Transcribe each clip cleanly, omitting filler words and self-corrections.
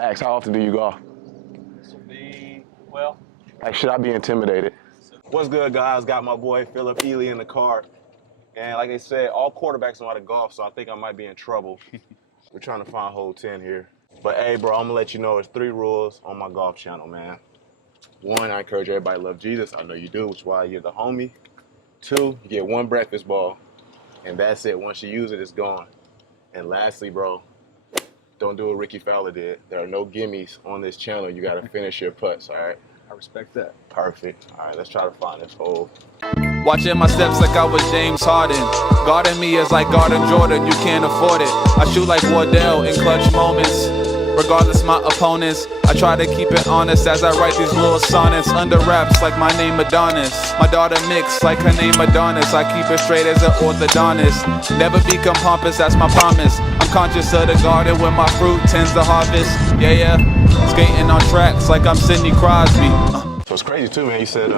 Ask, how often do you golf? This will be, well. Like, should I be intimidated? What's good, guys? Got my boy Phillip Ely in the car. And like I said, all quarterbacks know how to golf, so I think I might be in trouble. We're trying to find hole 10 here. But hey, bro, I'm gonna let you know there's 3 rules on my golf channel, man. 1, I encourage everybody to love Jesus. I know you do, which is why you're the homie. 2, you get 1 breakfast ball, and that's it. Once you use it, it's gone. And lastly, bro, don't do what Ricky Fowler did. There are no gimmies on this channel. You gotta finish your putts, all right? I respect that. Perfect. All right, let's try to find this hole. Watching my steps like I was James Harden. Guarding me is like guarding Jordan, you can't afford it. I shoot like Wardell in clutch moments. Regardless my opponents, I try to keep it honest as I write these little sonnets. Under wraps like my name Adonis. My daughter mixed like her name Adonis. I keep it straight as an orthodontist. Never become pompous, that's my promise. I'm conscious of the garden where my fruit tends to harvest. Yeah. Skating on tracks like I'm Sidney Crosby. So it's crazy too, man. You said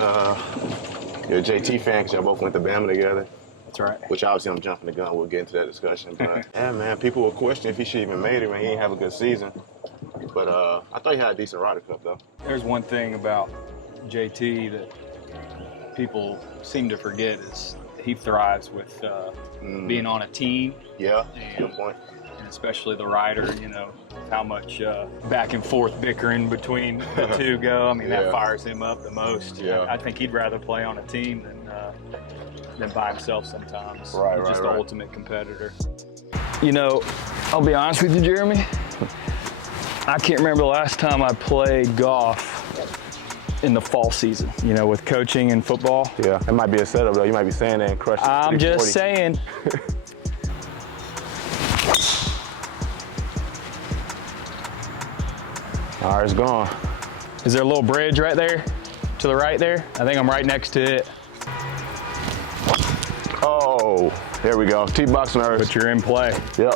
you're a JT fan because y'all both went to Bama together. That's right. Which obviously I'm jumping the gun. We'll get into that discussion. But yeah, man, people will question if he should even made it, man. He didn't have a good season. But I thought he had a decent Ryder Cup, though. There's one thing about JT that people seem to forget is he thrives with being on a team. Yeah, good point. And especially the Ryder, you know, how much back and forth bickering between the two go. I mean, that fires him up the most. Yeah. I think he'd rather play on a team than by himself sometimes. He's just the ultimate competitor. You know, I'll be honest with you, Jeremy. I can't remember the last time I played golf in the fall season, you know, with coaching and football. Yeah, it might be a setup, though. You might be saying that and crushing. I'm just saying. All right, it's gone. Is there a little bridge right there to the right there? I think I'm right next to it. Oh, there we go. T-box nerves. But you're in play. Yep.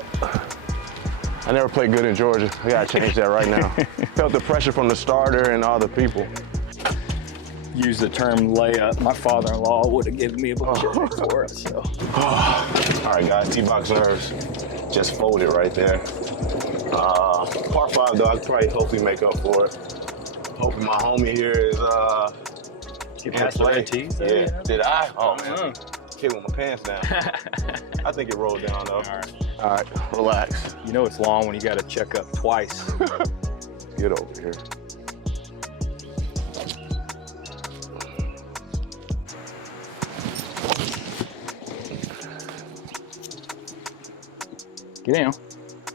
I never played good in Georgia. I gotta change that right now. Felt the pressure from the starter and all the people. Use the term layup. My father-in-law would have given me a bunch of it for it, so. All right, guys, T-box nerves just folded right there. Par 5, though, I could probably hopefully make up for it. Hoping my homie here is You passed the red tees? Yeah. Did I? Oh, man. Kid with my pants down. I think it rolled down, though. All right, relax. You know it's long when you got to check up twice. Get over here. Get down.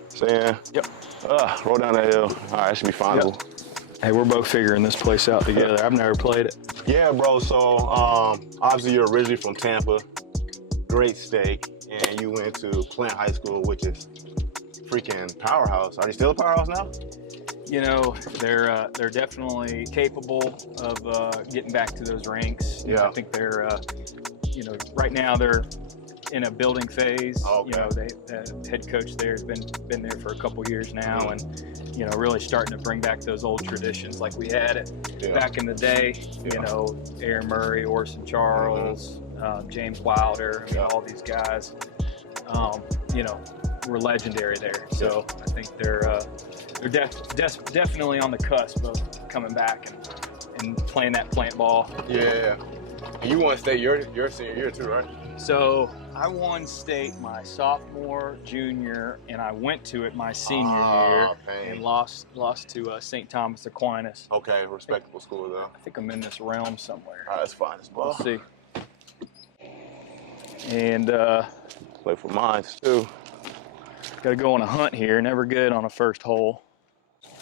Saying. Yep. Roll down that hill. All right, that should be fine. Yep. Hey, we're both figuring this place out together. I've never played it. Yeah, bro. So obviously you're originally from Tampa, great state, and you went to Plant High School, which is freaking powerhouse. Are they still a powerhouse now? You know, they're definitely capable of getting back to those ranks. Yeah. I think they're, you know, right now they're in a building phase. Okay. You know, the head coach there has been there for a couple years now, and you know, really starting to bring back those old traditions like we had it back in the day. You know, Aaron Murray, Orson Charles, James Wilder, I mean, all these guys. You know, were legendary there. So I think they're definitely on the cusp of coming back and playing that plant ball. Yeah. And you won state your senior year too, right? So I won state my sophomore, junior, and I went to it my senior year and lost to St. Thomas Aquinas. Okay, respectable school though. I think I'm in this realm somewhere. All right, that's fine. We'll see. And play for mines too. got to go on a hunt here. Never good on a first hole.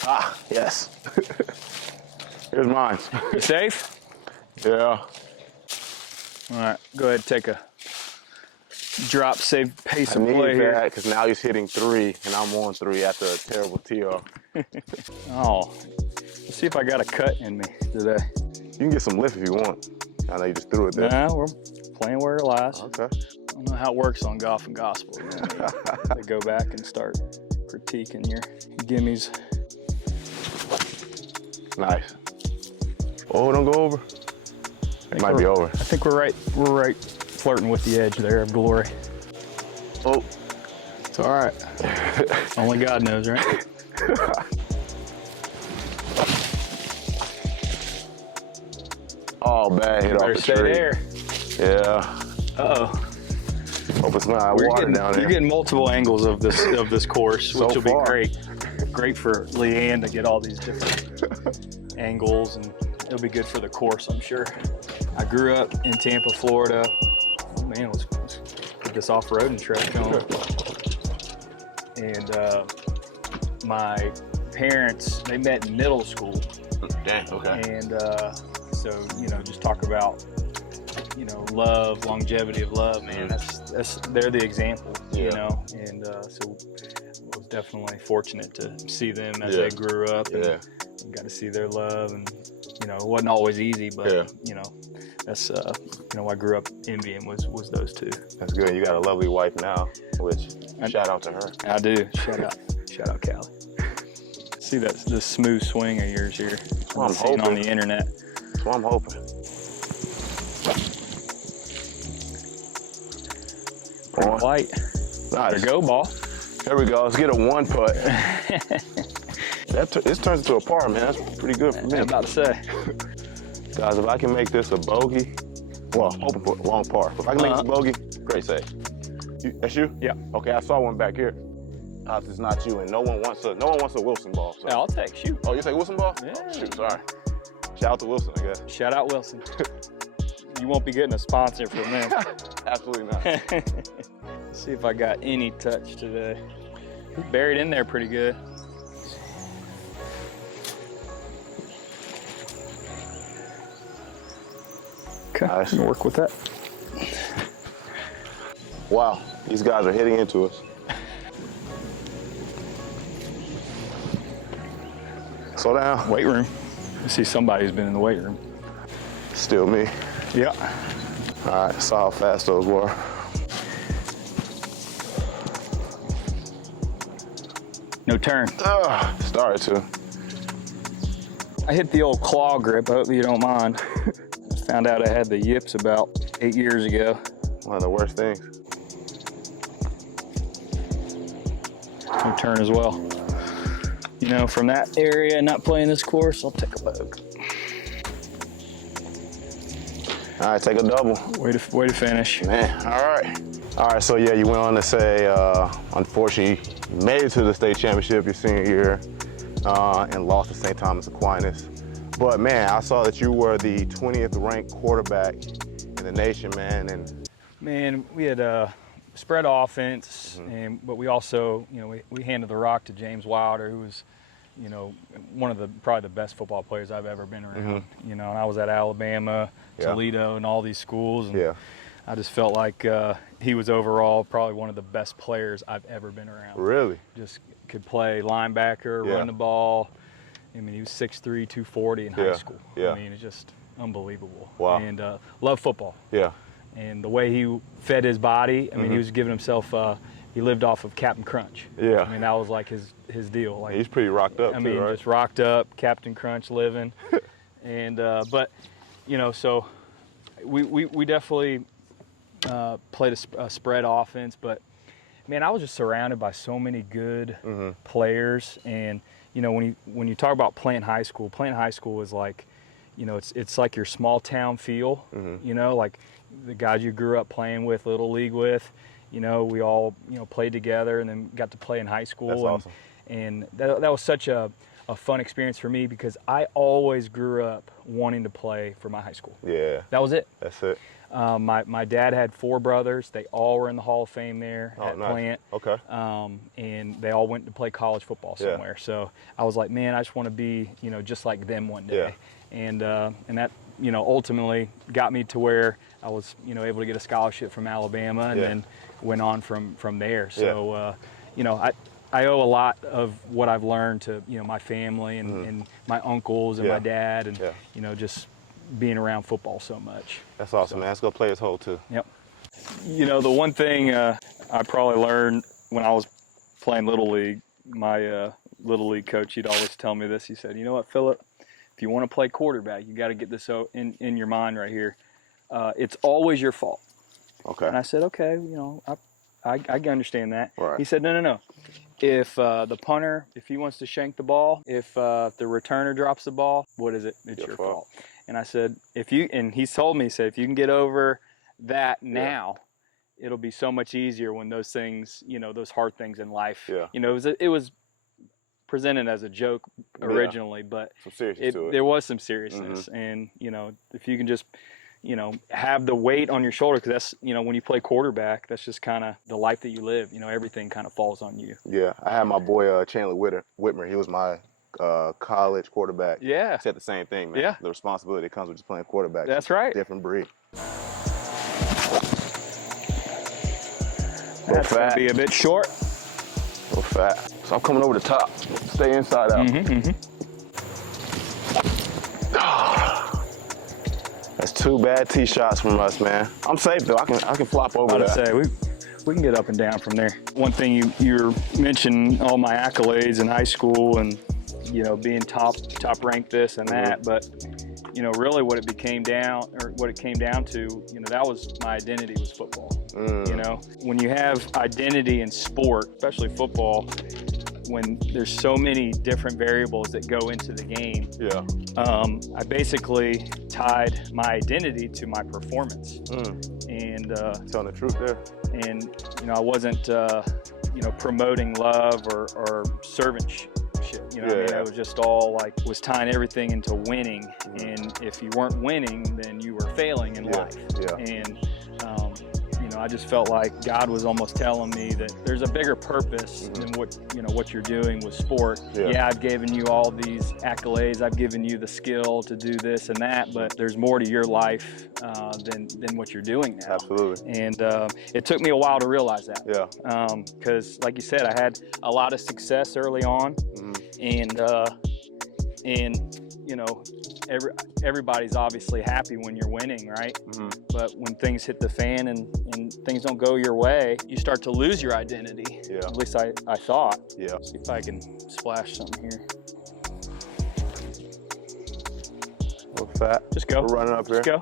Ah, yes. Here's mine. You safe? Yeah. All right, go ahead, take a drop, save pace of I play need here. that because now he's hitting 3 and I'm on 3 after a terrible tee off. Oh, let's see if I got a cut in me today. You can get some lift if you want. I know you just threw it there. Nah, we're playing where it lies. Okay. I don't know how it works on Golf and Gospel. You know, they go back and start critiquing your gimmies. Nice. Oh, don't go over. It might be over. I think we're right flirting with the edge there of glory. Oh. It's all right. Only God knows, right? Oh, bad hit off Better the stay tree. there. Yeah. Uh-oh. Hope it's not water down there. You're getting multiple angles of this course, So which will far. be great. Great for Leanne to get all these different angles, and it'll be good for the course, I'm sure. I grew up in Tampa, Florida. Oh man, let's get this off-roading trip going. And my parents, they met in middle school. Dang, okay. And so, just talk about, love, longevity of love, man. They're the example, And so I was definitely fortunate to see them as they grew up and got to see their love. And, it wasn't always easy, but, that's, I grew up envying was those two. That's good. You got a lovely wife now, which shout out to her. I do. Shout out, Callie. See the smooth swing of yours here. That's what I'm seen hoping. On the internet. That's what I'm hoping. Pretty light. Nice. There go, ball. There we go. Let's get a one putt. This turns into a par, man. That's pretty good for me. I'm about to say. Guys, if I can make this a bogey, well, I'm hoping for a long par. If I can make this a bogey, great save. That's you? Yeah. Okay, I saw one back here. It's not you, and no one wants a Wilson ball. So. Yeah, I'll take. Shoot. Oh, you take Wilson ball? Yeah. Oh, shoot, sorry. Shout out to Wilson, I guess. Shout out Wilson. You won't be getting a sponsor from them. Absolutely not. Let's see if I got any touch today. Buried in there pretty good. Okay, Nice. Can work with that. Wow, these guys are hitting into us. Slow down. Weight room. I see somebody who's been in the weight room. Still me. Yeah. All right, saw how fast those were. No turn. Started to. I hit the old claw grip. I hope you don't mind. I found out I had the yips about 8 years ago. One of the worst things. No turn as well. From that area, not playing this course, I'll take a boat. All right, take a double. Way to finish. Man, all right. All right, so yeah, you went on to say, unfortunately, you made it to the state championship your senior year and lost to St. Thomas Aquinas. But man, I saw that you were the 20th ranked quarterback in the nation, man. And Man, we had a spread offense, but we also, we handed the rock to James Wilder, who was, one of probably the best football players I've ever been around. And I was at Alabama, Toledo, and all these schools. And I just felt like he was overall probably one of the best players I've ever been around. Really? Just could play linebacker, run the ball. I mean, he was 6'3", 240 in high school. Yeah. I mean, it's just unbelievable. Wow. And loved football. Yeah. And the way he fed his body, I mean, he was giving himself, he lived off of Captain Crunch. Yeah. I mean, that was like his deal. Like, He's pretty rocked up, I mean, right? just rocked up, Captain Crunch living. And, but, so we definitely played a spread offense, but man, I was just surrounded by so many good players. And, when you talk about playing high school is like, it's like your small town feel, like the guys you grew up playing with, Little League with, we all, played together and then got to play in high school. That's awesome. And that was such a fun experience for me because I always grew up wanting to play for my high school. Yeah. That was it. That's it. My dad had 4 brothers. They all were in the Hall of Fame there at nice. Plant. Okay. And they all went to play college football somewhere. So I was like, man, I just want to be, just like them one day. And that, ultimately got me to where I was, able to get a scholarship from Alabama and then went on from there. So, I owe a lot of what I've learned to, my family and my uncles and my dad and, just being around football so much. That's awesome, man. Let's go play his hole, too. Yep. The one thing I probably learned when I was playing Little League, my Little League coach, he'd always tell me this. He said, you know what, Phillip, if you want to play quarterback, you got to get this in your mind right here. It's always your fault. Okay. And I said, okay, I can understand that. Right. He said, no. If the punter, if he wants to shank the ball, if the returner drops the ball, what is it? It's your fault. And I said, and he told me, he said, if you can get over that now, it'll be so much easier when those things, those hard things in life, it was presented as a joke originally, but there was some seriousness. And, if you can just, have the weight on your shoulder, because that's, when you play quarterback, that's just kind of the life that you live. Everything kind of falls on you. Yeah, I had my boy Chandler Whitmer. He was my college quarterback. Yeah. He said the same thing, man. Yeah. The responsibility that comes with just playing quarterback. That's right. Different breed. That's going to be a bit short. A little fat. So I'm coming over the top. Stay inside out. That's 2 bad tee shots from us, man. I'm safe though. I can flop over that. I'd say we can get up and down from there. One thing you mentioned all my accolades in high school and being top ranked this and that, but really what it came down to, that was my identity was football. When you have identity in sport, especially football, when there's so many different variables that go into the game, I basically tied my identity to my performance. And telling the truth there. And I wasn't promoting love or servantship. It was just all was tying everything into winning. And if you weren't winning, then you were failing in life. And I just felt like God was almost telling me that there's a bigger purpose than what you're doing with sport. I've given you all these accolades, I've given you the skill to do this and that, but there's more to your life than what you're doing now. Absolutely. And it took me a while to realize that. Because like you said, I had a lot of success early on, and everybody's obviously happy when you're winning, right? But when things hit the fan and things don't go your way, you start to lose your identity. At least I thought. See if I can splash something here. A little fat. Just go. We're running up here. Just go.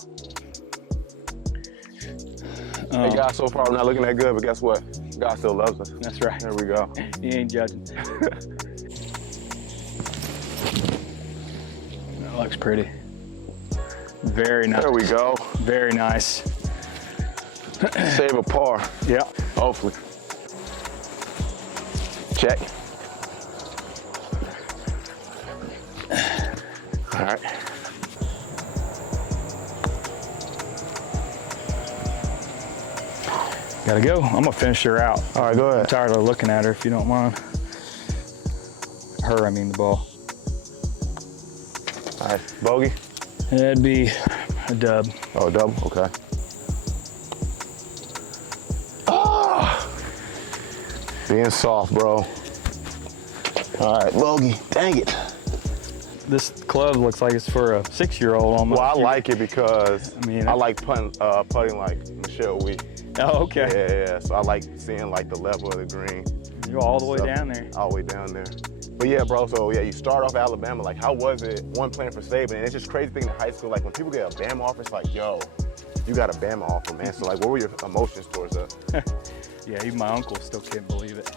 Hey guys, so far we're not looking that good, but guess what? God still loves us. That's right. There we go. He ain't judging. That looks pretty. Very nice. There we go. Very nice. Save a par. Yeah. Hopefully. Check. All right. Gotta go. I'm gonna finish her out. All right, go I'm ahead. tired of looking at her, if you don't mind. Her, I mean the ball. All right, bogey. That'd be a dub. Oh, double, okay. Ah! Being soft, bro. All right, bogey, dang it. This club looks like it's for a 6-year-old almost. Well, I like it because I like putting like Michelle Wee. Oh, okay. Yeah. So I like seeing like the level of the green. You go all the way down there. All the way down there. But yeah, bro, so yeah, you start off Alabama. Like, how was it, playing for Saban? And it's just crazy thing in high school, like when people get a Bama offer, it's like, yo, you got a Bama offer, man. So like, what were your emotions towards that? Yeah, even my uncle still can't believe it.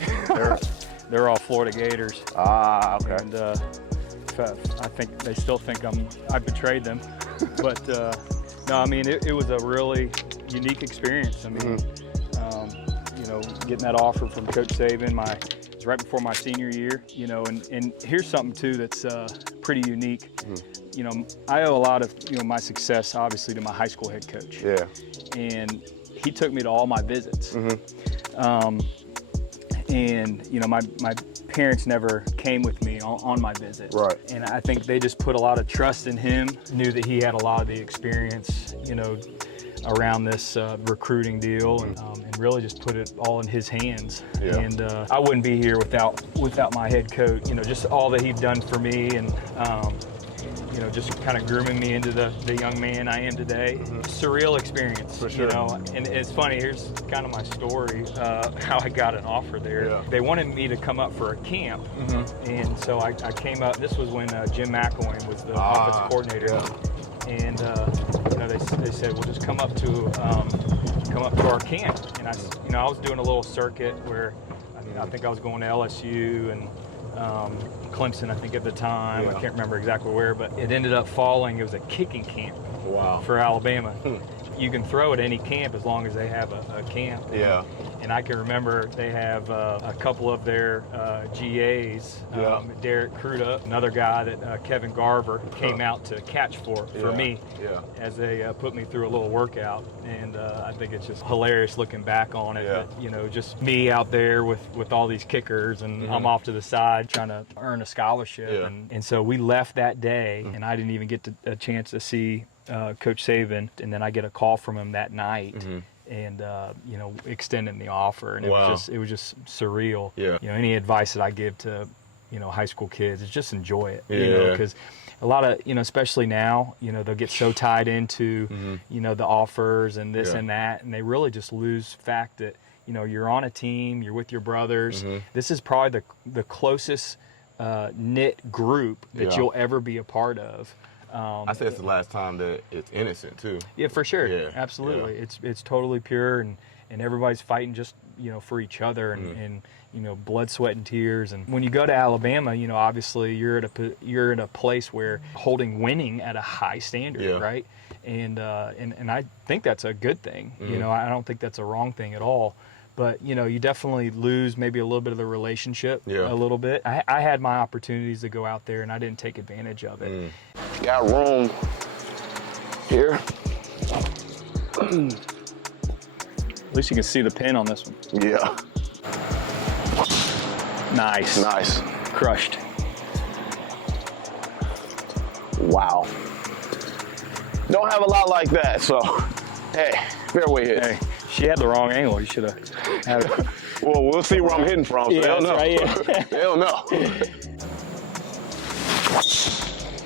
They're all Florida Gators. Ah, okay. And I think they still think I betrayed them. But no, I mean, it was a really unique experience. I mean, getting that offer from Coach Saban, it was right before my senior year, and here's something too that's pretty unique. I owe a lot of, my success obviously to my high school head coach. Yeah. And he took me to all my visits. And, my parents never came with me on my visit. Right. And I think they just put a lot of trust in him, knew that he had a lot of the experience, around this recruiting deal, and really just put it all in his hands. Yeah. And I wouldn't be here without my head coach, just all that he'd done for me, and just kind of grooming me into the young man I am today. Surreal experience, for sure. And it's funny, here's kind of my story, how I got an offer there. Yeah. They wanted me to come up for a camp, and so I came up. This was when Jim McElwain was the offensive coordinator. Yeah. And they said, well, just come up to our camp. And I was doing a little circuit where, I think I was going to LSU and Clemson, I think at the time. Yeah. I can't remember exactly where, but it ended up falling. It was a kicking camp Wow. for Alabama. You can throw at any camp as long as they have a camp. Yeah. And I can remember they have a couple of their GAs, Derek Crudup, another guy that Kevin Garver came out to catch for me as they put me through a little workout. And I think it's just hilarious looking back on it. Yeah. That, you know, just me out there with all these kickers, and I'm off to the side trying to earn a scholarship. Yeah. And so we left that day, and I didn't even get a chance to see Coach Saban. And then I get a call from him that night. And you know, extending the offer, and it was just surreal. Yeah. You know, any advice that I give to, you know, high school kids is just enjoy it. Yeah. You know, because a lot of, you know, especially now, you know, they'll get so tied into, you know, the offers and this and that, and they really just lose fact that, you know, you're on a team, you're with your brothers. This is probably the closest knit group that you'll ever be a part of. I say it's the last time that it's innocent too. Yeah, for sure. Yeah, Absolutely. It's totally pure, and everybody's fighting just, you know, for each other, and you know, blood, sweat, and tears. And when you go to Alabama, you know, obviously you're at a place where holding winning at a high standard, right? And I think that's a good thing. You know, I don't think that's a wrong thing at all. But, you know, you definitely lose maybe a little bit of the relationship a little bit. I had my opportunities to go out there, and I didn't take advantage of it. Got room here. At least you can see the pin on this one. Yeah. Nice. Nice. Crushed. Wow. Don't have a lot like that, so hey, fairway hit. Hey, she had the wrong angle. You should have had it. Well, we'll see where I'm hitting from, so they'll know. Right, They'll know.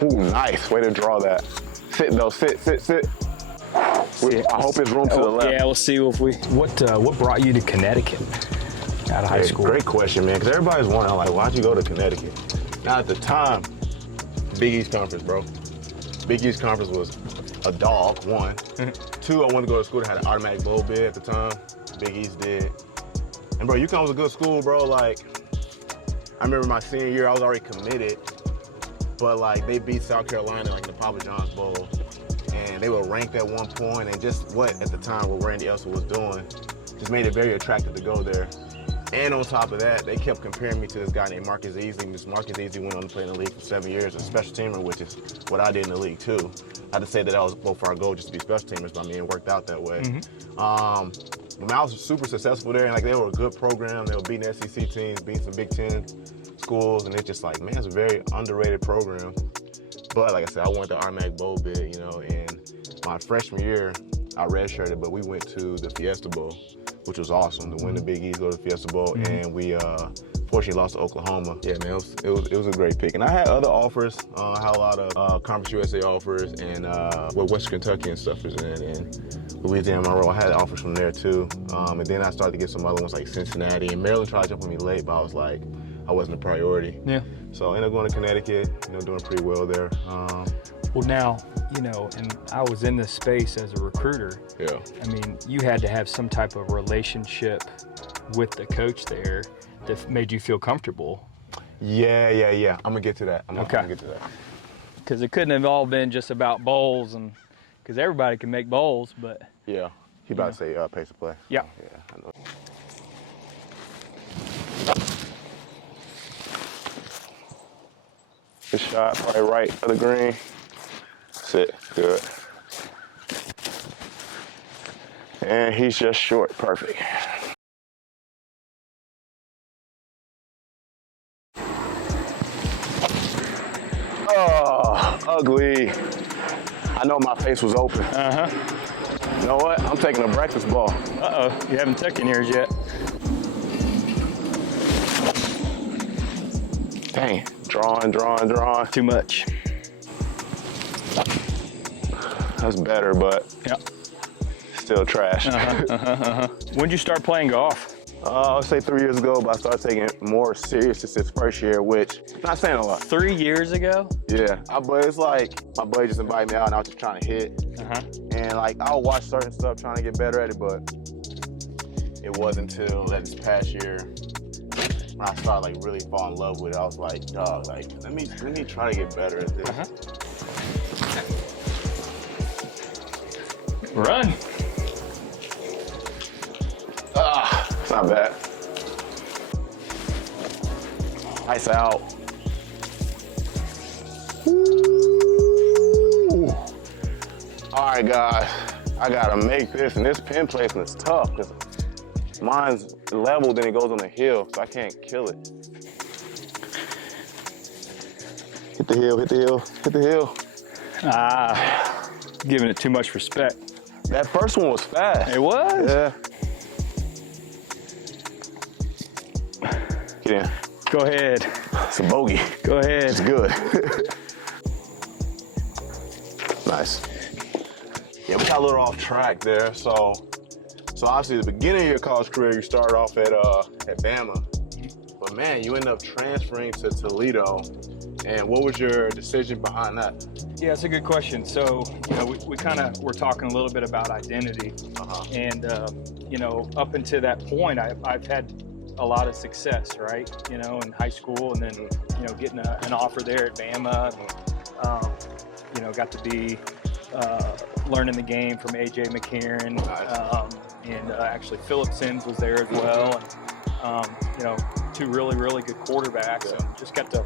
Ooh, nice. Way to draw that. Sit, though. Sit. I hope it's room to the left. Yeah, we'll see if we. What brought you to Connecticut out of high school? Great question, man, because everybody's wondering, like, why'd you go to Connecticut? Now, at the time, Big East Conference, bro. Big East Conference was a dog, one. Two, I wanted to go to school that had an automatic bowl bid at the time. Big East did. And, bro, UConn was a good school, bro. Like, I remember my senior year, I was already committed. But, like, they beat South Carolina, like, in the Papa John's Bowl. And they were ranked at one point, and just what, at the time, what Randy Elsa was doing just made it very attractive to go there. And on top of that, they kept comparing me to this guy named Marcus Easley. This Marcus Easley went on to play in the league for 7 years as a special teamer, which is what I did in the league, too. I had to say that was both our goal, just to be special teamers, but I mean, it worked out that way. But I was super successful there, and like they were a good program. They were beating SEC teams, beating some Big Ten schools, and it's just like, man, it's a very underrated program. But like I said, I wanted the automatic bowl bid, you know, and my freshman year, I redshirted, but we went to the Fiesta Bowl, which was awesome to win the Big East, go to the Fiesta Bowl, and we fortunately lost to Oklahoma. Yeah, man, it was a great pick. And I had other offers. I had a lot of Conference USA offers, and West Kentucky and stuff is in, and Louisiana Monroe. I had offers from there too. And then I started to get some other ones like Cincinnati, and Maryland tried to jump on me late, but I was like, I wasn't a priority. Yeah. So I ended up going to Connecticut, you know, doing pretty well there. Well, now, you know, and I was in this space as a recruiter. Yeah. I mean, you had to have some type of relationship with the coach there that made you feel comfortable. Yeah. I'm gonna get to that. I'm gonna get to that. Because it couldn't have all been just about bowls, and because everybody can make bowls, but. Yeah. He about to say pace of play. Yeah. Yeah, I know. Good shot, probably right for the green. Sit, good. And he's just short, perfect. Oh, ugly. I know my face was open. You know what? I'm taking a breakfast ball. Uh-oh, you haven't taken yours yet. Dang, drawing. Too much. That's better, but still trash. When'd you start playing golf? I would say 3 years ago, but I started taking it more serious since this first year, which not saying a lot. 3 years ago? Yeah, but it's like my buddy just invited me out and I was just trying to hit. And like I'll watch certain stuff trying to get better at it, but it wasn't until this past year when I started like really fall in love with it, I was like, dog, like let me try to get better at this. Run. It's not bad. Ice out. Woo. All right, guys. I gotta make this, and this pin placement is tough because mine's level, then it goes on the hill, so I can't kill it. Hit the hill, hit the hill, hit the hill. Giving it too much respect. That first one was fast. It was? Yeah. Get in. Go ahead. It's a bogey. Go ahead. It's good. Nice. Yeah, we got a little off track there. So obviously the beginning of your college career, you started off at Bama. But man, you ended up transferring to Toledo. And what was your decision behind that? Yeah, it's a good question. So, you know, we kind of were talking a little bit about identity. And, you know, up until that point, I've had a lot of success, right? You know, in high school, and then, you know, getting an offer there at Bama. You know, got to be learning the game from A.J. McCarron. And actually Phillip Sims was there as well. And, you know, two really, really good quarterbacks. And just got to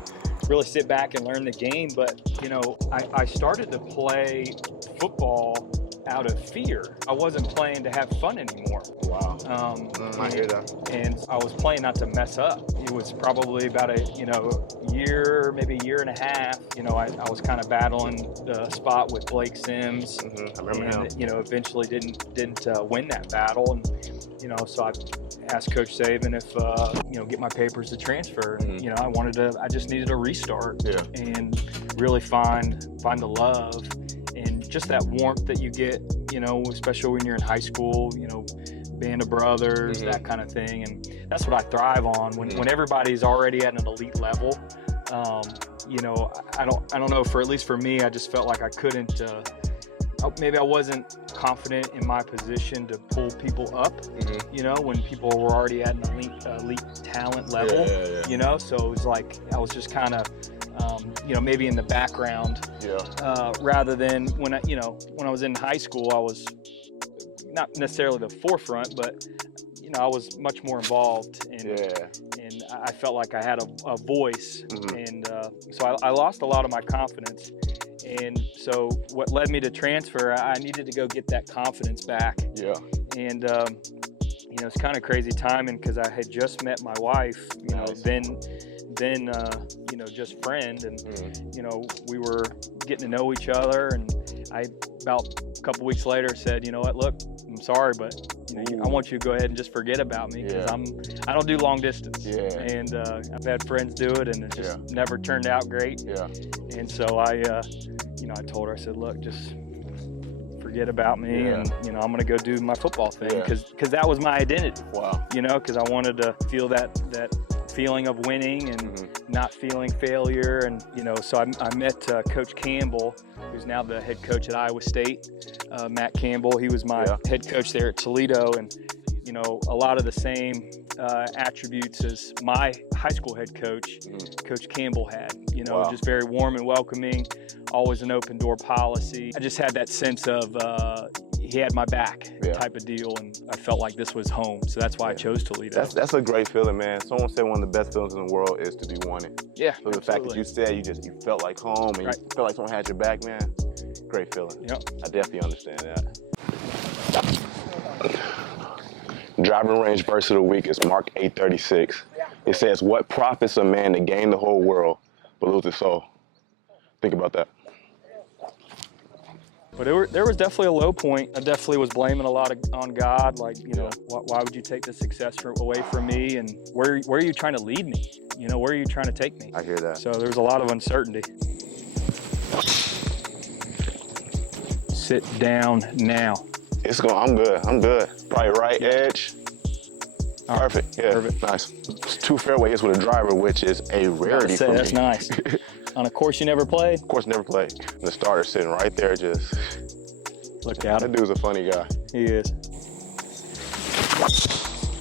really sit back and learn the game. But, you know, I started to play football out of fear. I wasn't playing to have fun anymore. Wow. I hear that. And I was playing not to mess up. It was probably about a, you know, year, maybe a year and a half. You know, I was kind of battling the spot with Blake Sims. I remember him. You know, eventually didn't win that battle. And, you know, so I asked Coach Saban if, you know, get my papers to transfer. You know, I just needed a restart. And really find the love and just that warmth that you get, you know, especially when you're in high school, you know, band of brothers, that kind of thing. And that's what I thrive on when everybody's already at an elite level. You know, I don't know, at least for me, I just felt like I couldn't, maybe I wasn't confident in my position to pull people up, you know, when people were already at an elite talent level, you know, so it was like, I was just kind of, you know, maybe in the background, rather than when I was in high school, I was not necessarily the forefront, but, you know, I was much more involved, and I felt like I had a voice, and so I lost a lot of my confidence. And so what led me to transfer, I needed to go get that confidence back. And, you know, it's kind of crazy timing because I had just met my wife, you know, then you know, just friend, and, you know, we were getting to know each other, and I, about a couple weeks later, said, you know what, look, I'm sorry, but, you know, I want you to go ahead and just forget about me, because I don't do long distance. And I've had friends do it, and it just never turned out great. And so I, you know, I told her, I said, look, just forget about me, and, you know, I'm going to go do my football thing, because that was my identity. You know, because I wanted to feel that feeling of winning and not feeling failure. And, you know, so I met Coach Campbell, who's now the head coach at Iowa State, Matt Campbell. He was my head coach there at Toledo, and, you know, a lot of the same attributes as my high school head coach, Coach Campbell had. You know, just very warm and welcoming, always an open door policy. I just had that sense of he had my back type of deal, and I felt like this was home. So that's why I chose Toledo. That's a great feeling, man. Someone said one of the best feelings in the world is to be wanted. So the fact that you said you felt like home, and you felt like someone had your back, man, great feeling. I definitely understand that. Driving range verse of the week is Mark 8:36. It says, "What profits a man to gain the whole world but lose his soul?" Think about that. But there was definitely a low point. I definitely was blaming a lot on God, like, you know, why would you take the success away from me, and where are you trying to lead me? You know, where are you trying to take me? I hear that. So there was a lot of uncertainty. Sit down now. I'm good. Probably right edge. Perfect. Perfect. Nice. It's 2 fairway hits with a driver, which is a rarity for me. That's nice. On a course you never played? Of course, never played. And the starter sitting right there, just look out. That dude's a funny guy. He is.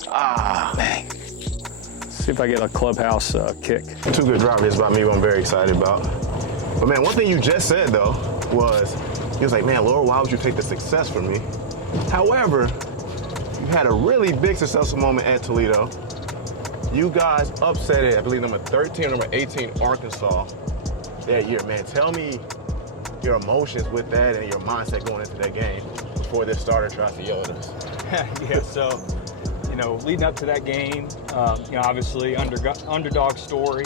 Ah, man. See if I get a clubhouse kick. 2 good drivers about me, what I'm very excited about. But man, one thing you just said though was, he was like, man, Lord, why would you take the success from me? However, you had a really big successful moment at Toledo. You guys upset it, I believe, number 13 or number 18 Arkansas that year. Man, tell me your emotions with that and your mindset going into that game before this starter tries to yell at us. Yeah, so, you know, leading up to that game, you know, obviously underdog story.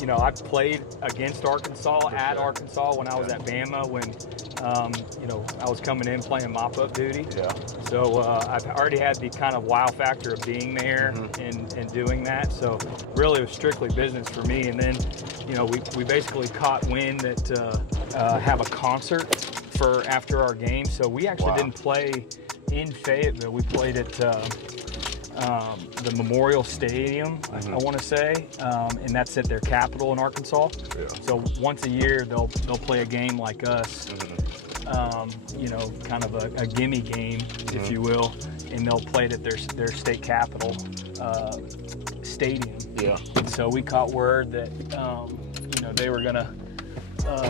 You know, I played against Arkansas at Arkansas when I was at Bama when, you know, I was coming in playing mop-up duty. Yeah. So I've already had the kind of wow factor of being there and doing that. So really it was strictly business for me. And then, you know, we basically caught wind that have a concert for after our game. So we actually didn't play in Fayetteville. We played at the Memorial Stadium, I want to say, and that's at their capital in Arkansas. Yeah. So once a year they'll play a game like us, you know, kind of a gimme game, if you will, and they'll play it at their state capital stadium. Yeah. And so we caught word that you know, they were gonna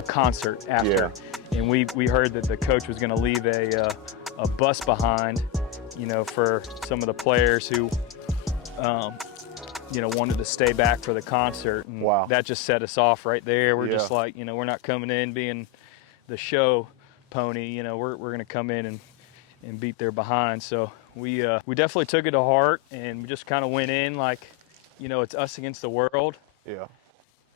concert after, and we heard that the coach was gonna leave a bus behind, you know, for some of the players who, you know, wanted to stay back for the concert. And that just set us off right there. We're just like, you know, we're not coming in being the show pony. You know, we're going to come in and beat their behind. So we definitely took it to heart, and we just kind of went in like, you know, it's us against the world. Yeah.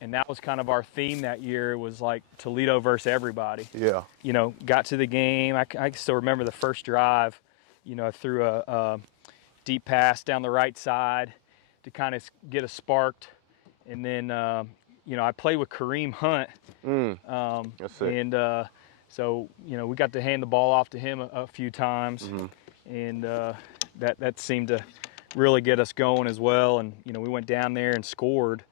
And that was kind of our theme that year. It was like Toledo versus everybody. Yeah. You know, got to the game. I can still remember the first drive. You know, I threw a deep pass down the right side to kind of get us sparked. And then, you know, I played with Kareem Hunt. That's it. And so, you know, we got to hand the ball off to him a few times. And that seemed to really get us going as well. And, you know, we went down there and scored.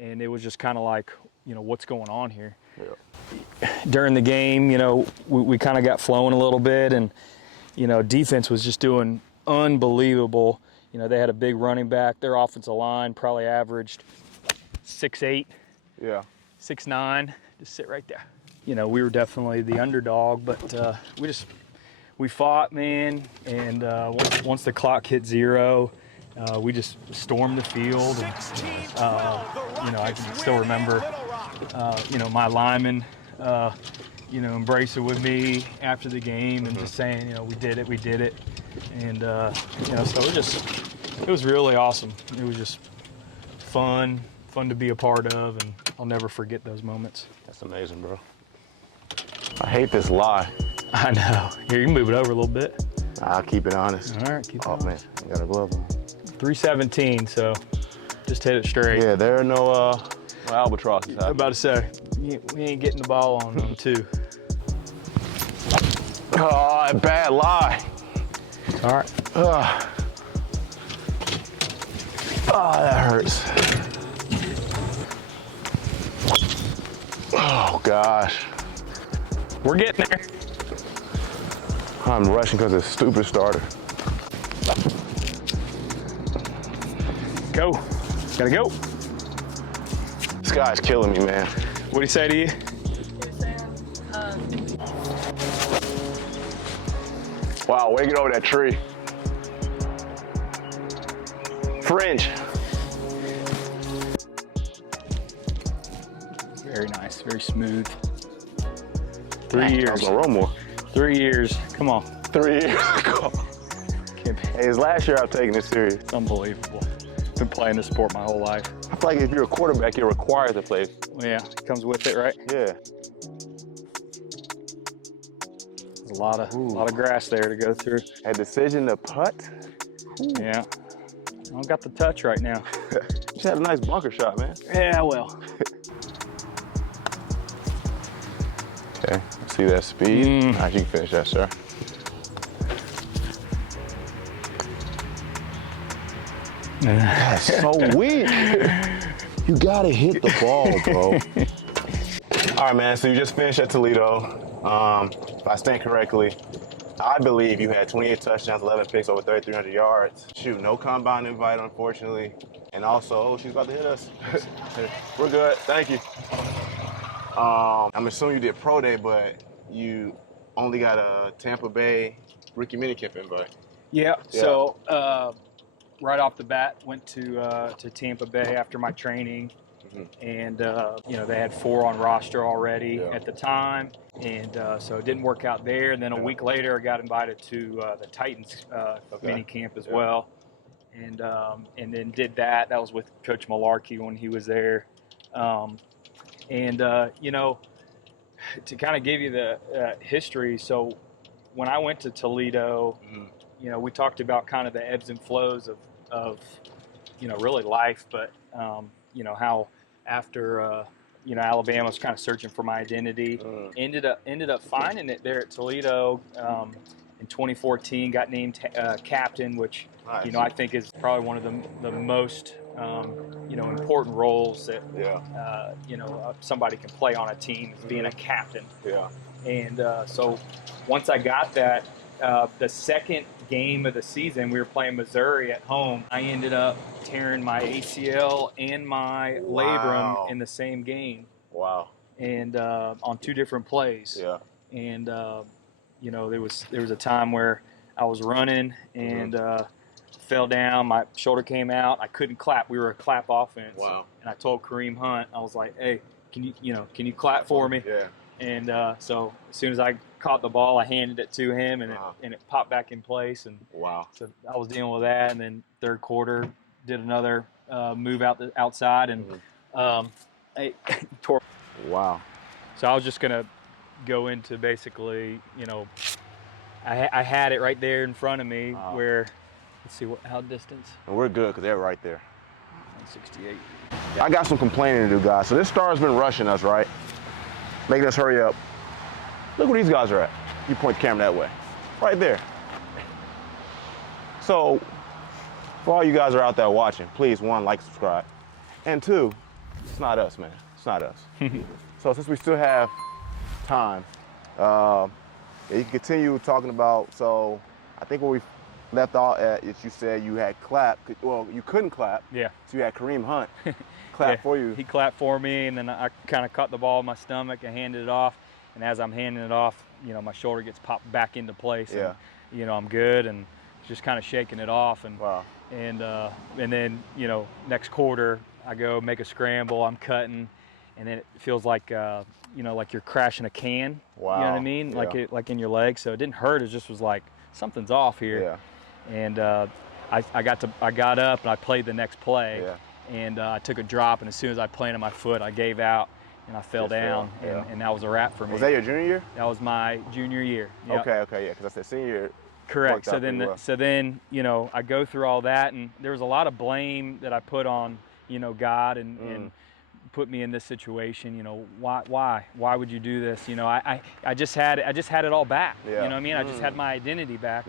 And it was just kind of like, you know, what's going on here? Yeah. During the game, you know, we kind of got flowing a little bit, and, you know, defense was just doing unbelievable. You know, they had a big running back. Their offensive line probably averaged 6'8", 6'9", just sit right there. You know, we were definitely the underdog, but we fought, man, and once the clock hit 0, we just stormed the field. And, you know, I can still remember, you know, my lineman, you know, embracing with me after the game and just saying, you know, we did it. And, you know, so it was really awesome. It was just fun to be a part of, and I'll never forget those moments. That's amazing, bro. I hate this lie. I know. Here, you can move it over a little bit. I'll keep it honest. All right, keep it honest. Oh, man, I got a glove on. 317, so just hit it straight. Yeah, there are no albatrosses. I'm about to say, we ain't getting the ball on them, too. Oh, bad lie. All right. Oh, that hurts. Oh, gosh. We're getting there. I'm rushing because of this stupid starter. Go. Gotta go. This guy's killing me, man. What'd he say to you? Wow, way to get over that tree. Fringe. Very nice, very smooth. 3 years. I was gonna roll more. 3 years. Come on. 3 years. Hey, it's last year I've taken this serious. It's unbelievable. Been playing this sport my whole life. I feel like if you're a quarterback, you're required to play. Yeah, it comes with it, right? Yeah. There's a lot of grass there to go through. A decision to putt? Yeah. I don't got the touch right now. You just had a nice bunker shot, man. Yeah, well. Okay, see that speed? All right, you can finish that, sir. That's so weak. You gotta hit the ball, bro. All right, man, so you just finished at Toledo. If I stand correctly, I believe you had 28 touchdowns, 11 picks, over 3,300 yards. Shoot, no combine invite, unfortunately. And also, oh, she's about to hit us. We're good. Thank you. I'm assuming you did pro day, but you only got a Tampa Bay rookie minicamp invite. Yeah. So right off the bat, went to Tampa Bay after my training, and you know, they had 4 on roster already at the time, and so it didn't work out there. And then a week later, I got invited to the Titans minicamp as well, and then did that. That was with Coach Malarkey when he was there, you know, to kind of give you the history. So when I went to Toledo, you know, we talked about kind of the ebbs and flows of you know, really life, but you know, how after you know, Alabama was kind of searching for my identity, ended up finding it there at Toledo in 2014. Got named captain, which you know, I think is probably one of the most you know, important roles that you know, somebody can play on a team, is being a captain. And so once I got that, the second game of the season, we were playing Missouri at home. I ended up tearing my ACL and my labrum in the same game. And on 2 different plays. And you know, there was a time where I was running and fell down. My shoulder came out. I couldn't clap. We were a clap offense. And I told Kareem Hunt, I was like, "Hey, can you clap for me?" And so as soon as I caught the ball, I handed it to him, and it popped back in place. And so I was dealing with that. And then third quarter, did another move outside, and I tore. So I was just gonna go into basically, you know, I had it right there in front of me where, let's see how distance. And we're good because they're right there. 168. I got some complaining to do, guys. So this star's been rushing us, right? Making us hurry up. Look where these guys are at. You point the camera that way. Right there. So, for all you guys are out there watching, please, 1, like, subscribe. And 2, it's not us, man. It's not us. So since we still have time, you can continue talking about, so I think where we left off at is you said you had clapped. Well, you couldn't clap. So you had Kareem Hunt clap for you. He clapped for me, and then I kind of caught the ball in my stomach and handed it off. And as I'm handing it off, you know, my shoulder gets popped back into place. And, you know, I'm good, and just kind of shaking it off. And and then, you know, next quarter, I go make a scramble. I'm cutting, and then it feels like you know, like you're crashing a can. You know what I mean? Like in your leg. So it didn't hurt. It just was like something's off here. And I got up and I played the next play. And I took a drop, and as soon as I planted my foot, I gave out and I fell down, and that was a wrap for me. Was that your junior year? That was my junior year. Okay, yeah, because I said senior year. Correct. So then, you know, I go through all that, and there was a lot of blame that I put on, you know, God and put me in this situation. You know, why would you do this? You know, I just had it all back. You know what I mean? I just had my identity back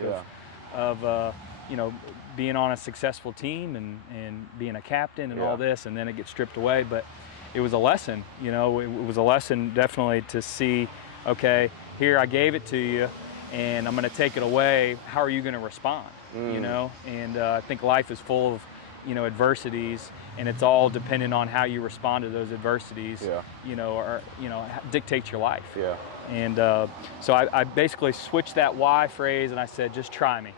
of you know, being on a successful team and being a captain and all this, and then it gets stripped away. But it was a lesson, you know, it was a lesson definitely to see, okay, here I gave it to you, and I'm going to take it away. How are you going to respond? You know, and I think life is full of, you know, adversities, and it's all dependent on how you respond to those adversities. You know, or you know, dictates your life. And so I basically switched that why phrase, and I said, just try me.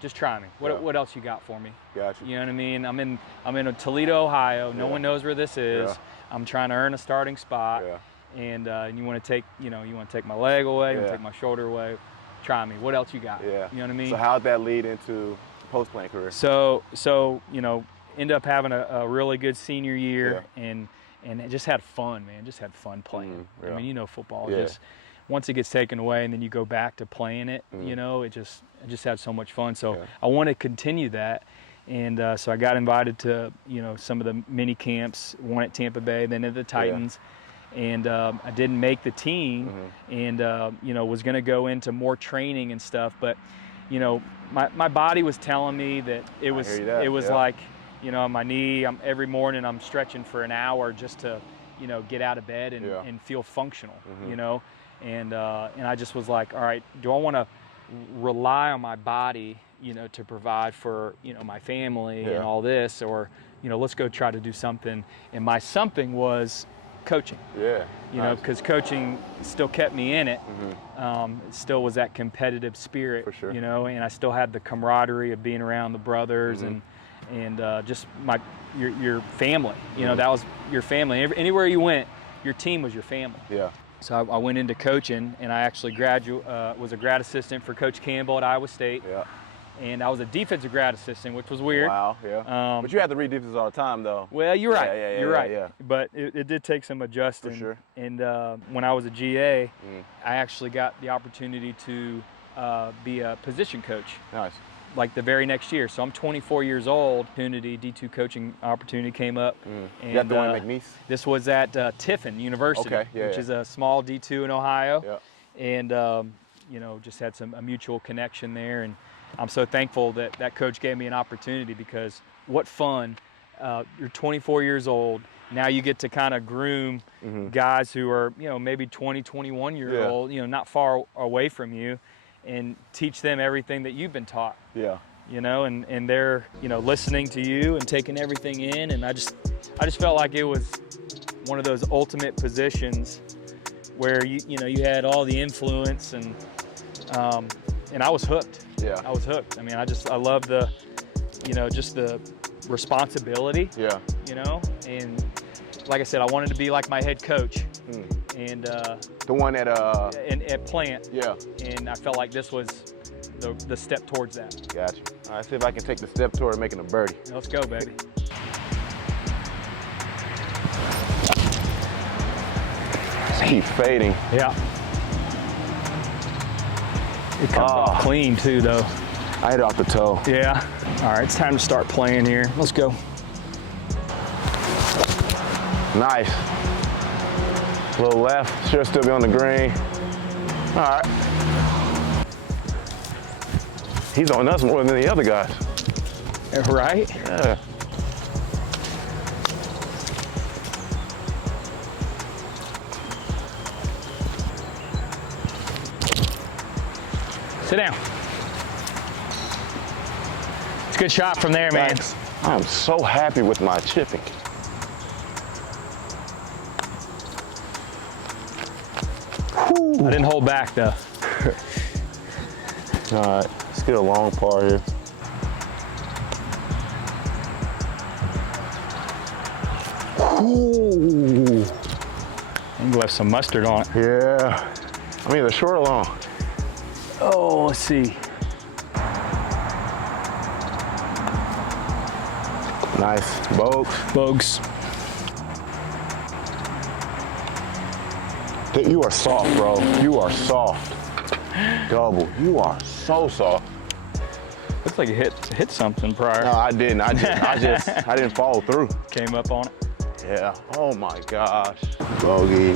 Just try me. What else you got for me? Gotcha. You know what I mean? I'm in Toledo, Ohio. No one knows where this is. I'm trying to earn a starting spot. And you want to take my leg away, you want to take my shoulder away. Try me. What else you got? You know what I mean? So how'd that lead into post-playing career? So you know, ended up having a really good senior year, and it just had fun, man. Just had fun playing. I mean, you know, football just once it gets taken away and then you go back to playing it, you know, it just had so much fun. So I want to continue that. And so I got invited to, you know, some of the mini camps, one at Tampa Bay, then at the Titans. And I didn't make the team, and you know, was going to go into more training and stuff. But you know, my body was telling me that it was like, you know, my knee. Every morning I'm stretching for an hour just to, you know, get out of bed and feel functional. You know, and I just was like, all right, do I want to rely on my body, you know, to provide for, you know, my family and all this, or let's go try to do something. And my something was coaching. Yeah. Because coaching still kept me in it. It still was that competitive spirit. For sure. And I still had the camaraderie of being around the brothers and just your family. That was your family. Anywhere you went, your team was your family. Yeah. So I went into coaching, and I actually was a grad assistant for Coach Campbell at Iowa State. Yeah. And I was a defensive grad assistant, which was weird. Wow, yeah. But you had to read defenses all the time, though. Well, you're right. Yeah, you're right. Yeah. But it did take some adjusting. For sure. And when I was a GA, I actually got the opportunity to be a position coach. Nice. Like the very next year. So I'm 24 years old. D2 coaching opportunity came up. And, you got the one at McNeese? This was at Tiffin University, which is a small D2 in Ohio. Yeah. And, just had a mutual connection there. And I'm so thankful that coach gave me an opportunity, because what fun. You're 24 years old. Now you get to kind of groom guys who are, maybe 20, 21 year old, not far away from you, and teach them everything that you've been taught. Yeah. And they're, listening to you and taking everything in. And I just felt like it was one of those ultimate positions where you had all the influence, and I was hooked. Yeah. I was hooked. I mean, I love the, just the responsibility. Yeah. And like I said, I wanted to be like my head coach. And the one at at Plant. Yeah. And I felt like this was the step towards that. Gotcha. All right, see if I can take the step toward making a birdie. Let's go, baby. Just keep fading. Yeah. It comes off clean too, though. I hit it off the toe. Yeah. All right, it's time to start playing here. Let's go. Nice. A little left. Should still be on the green. All right. He's on us more than the other guys. Right? Yeah. Sit down. It's a good shot from there, man. Thanks. I'm so happy with my chipping. I didn't hold back, though. All right, let's get a long par here. Ooh. I'm gonna left some mustard on it. Yeah. I mean, the short or long? Oh, let's see. Nice. Bogues. You are soft, bro. You are soft. Double. You are so soft. Looks like you hit something prior. No, I didn't. I didn't follow through. Came up on it. Yeah. Oh my gosh. Bogey.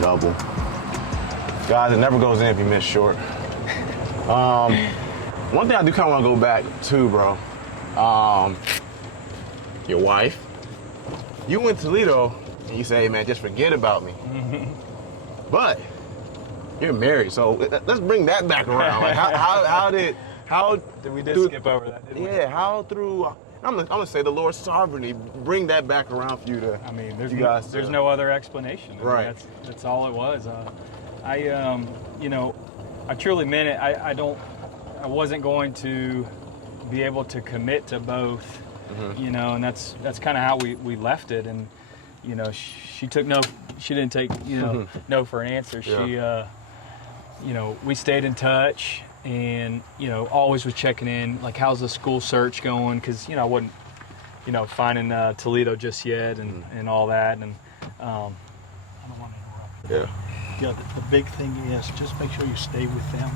Double. Guys, it never goes in if you miss short. One thing I do kind of want to go back to, bro. Your wife. You went to Toledo and you say, hey man, just forget about me. But you're married, so let's bring that back around. Like how did we skip over that? Didn't we? Yeah, how through I'm gonna say the Lord's sovereignty bring that back around for you to. I mean, there's no other explanation. I mean, right. That's all it was. I truly meant it. I wasn't going to be able to commit to both. And that's kind of how we left it. And she took no. She didn't take no for an answer. Yeah. She we stayed in touch. And, always was checking in, like, how's the school search going? Because, I wasn't, finding Toledo just yet and all that. And I don't want to interrupt. Yeah. The big thing is just make sure you stay with them.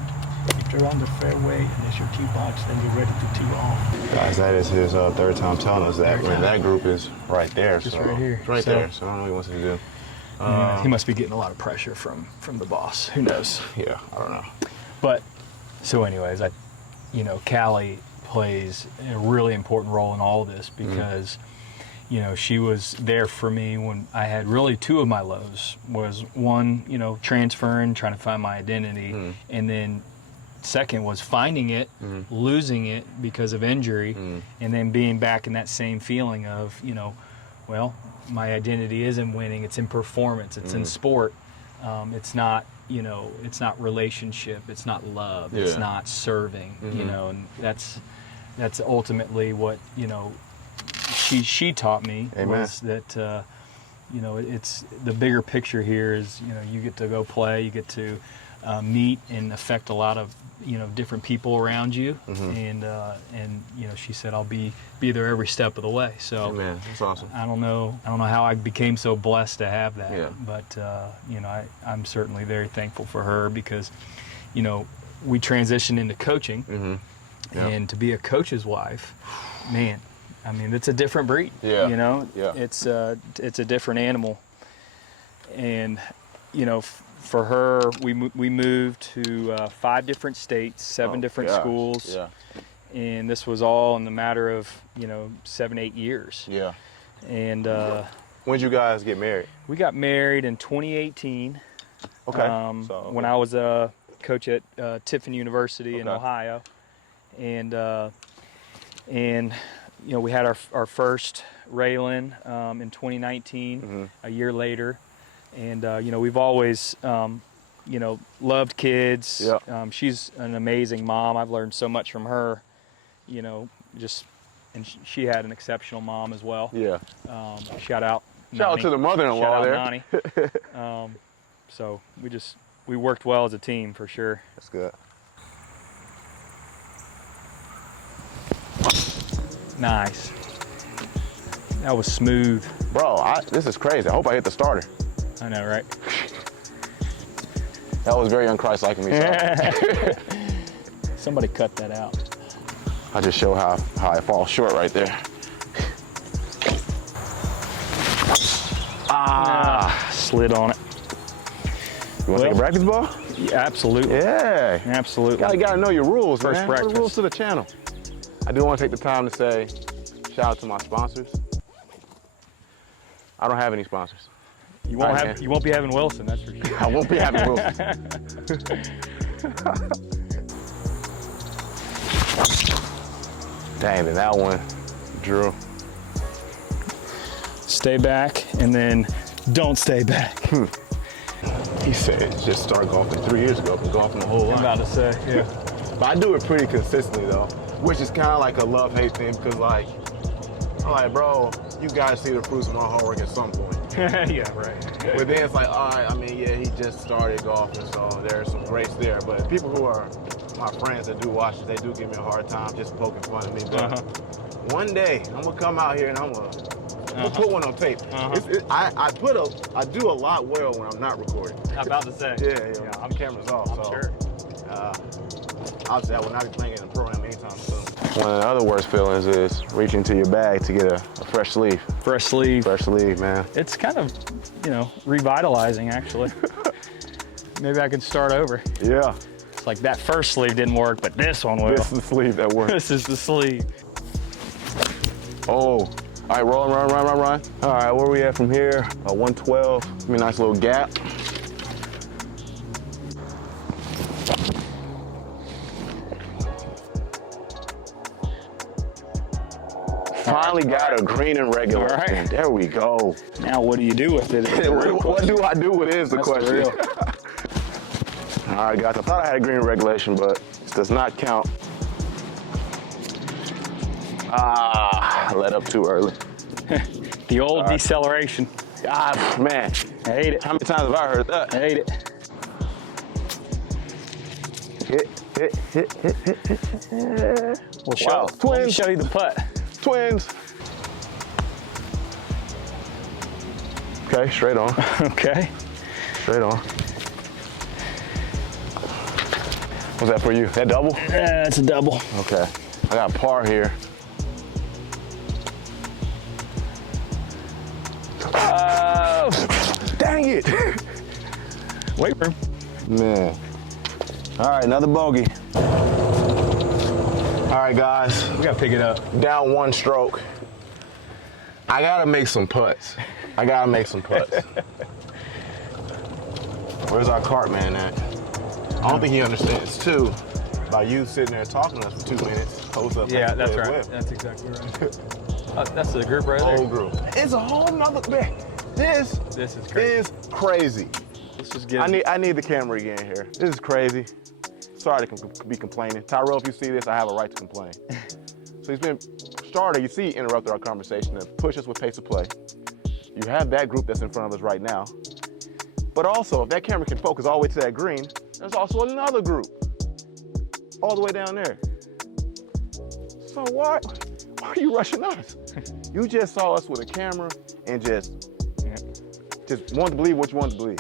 If they're on the fairway and it's your tee box, then you're ready to tee off. Guys, that is his third time telling us that. I mean, that group is right there. Just right here. It's right there, so I don't know what he wants to do. He must be getting a lot of pressure from the boss. Who knows? Yeah, I don't know. But... So anyways, Callie plays a really important role in all of this because, she was there for me when I had really two of my lows. Was one, transferring, trying to find my identity, and then second was finding it, losing it because of injury, and then being back in that same feeling of, you know, well, my identity isn't winning, it's in performance, it's in sport. It's not, you know, it's not relationship, it's not love, it's not serving, you know, and that's ultimately what, you know, she taught me. Amen. Was that, you know, it's the bigger picture here is, you know, you get to go play, you get to meet and affect a lot of, you know, different people around you, and you know, she said I'll be there every step of the way. So, man, that's awesome. I don't know how I became so blessed to have that, but you know, I'm certainly very thankful for her, because, you know, we transitioned into coaching, and to be a coach's wife, man, I mean, it's a different breed. You know, it's a different animal, and you know, for her, we moved to 5 different states, 7 different schools, and this was all in the matter of, you know, 7-8 years. And when did you guys get married? We got married in 2018. When I was a coach at Tiffin University in Ohio, and you know, we had our first Raylan in 2019, a year later. And, you know, we've always, you know, loved kids. She's an amazing mom. I've learned so much from her, you know, and she had an exceptional mom as well. Shout out to the mother-in-law there. Nani. So we worked well as a team, for sure. That's good. Nice. That was smooth. Bro, this is crazy. I hope I hit the starter. I know, right? That was very unChrist-like of me. Somebody cut that out. I just show how I fall short right there. Slid on it. You want to take a practice ball? Yeah, absolutely. Yeah. Absolutely. You gotta know your rules, First man. practice. The rules to the channel. I do want to take the time to say shout out to my sponsors. I don't have any sponsors. You won't be having Wilson, that's for sure. I won't be having Wilson. Dang, then that one, Drew. Stay back, and then don't stay back. He said just started golfing 3 years ago. I've been golfing the whole life. I'm about to say, yeah. But I do it pretty consistently though, which is kind of like a love-hate thing, because like, I'm like, bro, you guys see the fruits of my hard work at some point. Yeah, right. But then it's like, all right, I mean, yeah, he just started golfing, so there's some grace there. But people who are my friends that do watch it, they do give me a hard time just poking fun at me. But one day, I'm gonna come out here and I'm gonna put one on tape. I do a lot well when I'm not recording. I'm about to say. Yeah, I'm cameras off. I'm sure. Obviously, I will not be playing it in the program anytime soon. One of the other worst feelings is reaching to your bag to get a fresh sleeve. Fresh sleeve. Fresh sleeve, man. It's kind of, you know, revitalizing, actually. Maybe I can start over. Yeah. It's like that first sleeve didn't work, but this one will. This is the sleeve that works. This is the sleeve. Oh. All right, roll, run. All right, where are we at from here? 112. Give me a nice little gap. Finally got a green and regular. All right. There we go. Now what do you do with it? What do I do with it is the That's question. real. All right, guys, I thought I had a green regulation, but this does not count. I let up too early. The old deceleration. God, man. I hate it. How many times have I heard that? I hate it. Hit. Well, Wow, let me twins. show you the putt. Twins. Okay, straight on. Okay. Straight on. Was that for you? That double? It's a double. Okay. I got par here. Oh! Dang it! Weight room. Man. All right, another bogey. All right, guys. We gotta pick it up. Down one stroke. I gotta make some putts. Where's our cart man at? I don't think he understands too. by you sitting there talking to us for 2 minutes, post up. Yeah, that's right. Well. That's exactly right. That's the group right there. Whole group. It's a whole nother man. This is crazy. Is crazy. This is good. I need the camera again here. This is crazy. Sorry to be complaining. Tyrell, if you see this, I have a right to complain. So he's been started. You see, he interrupted our conversation and pushed us with pace of play. You have that group that's in front of us right now. But also, if that camera can focus all the way to that green, there's also another group all the way down there. So why are you rushing us? You just saw us with a camera and just wanted to believe what you wanted to believe.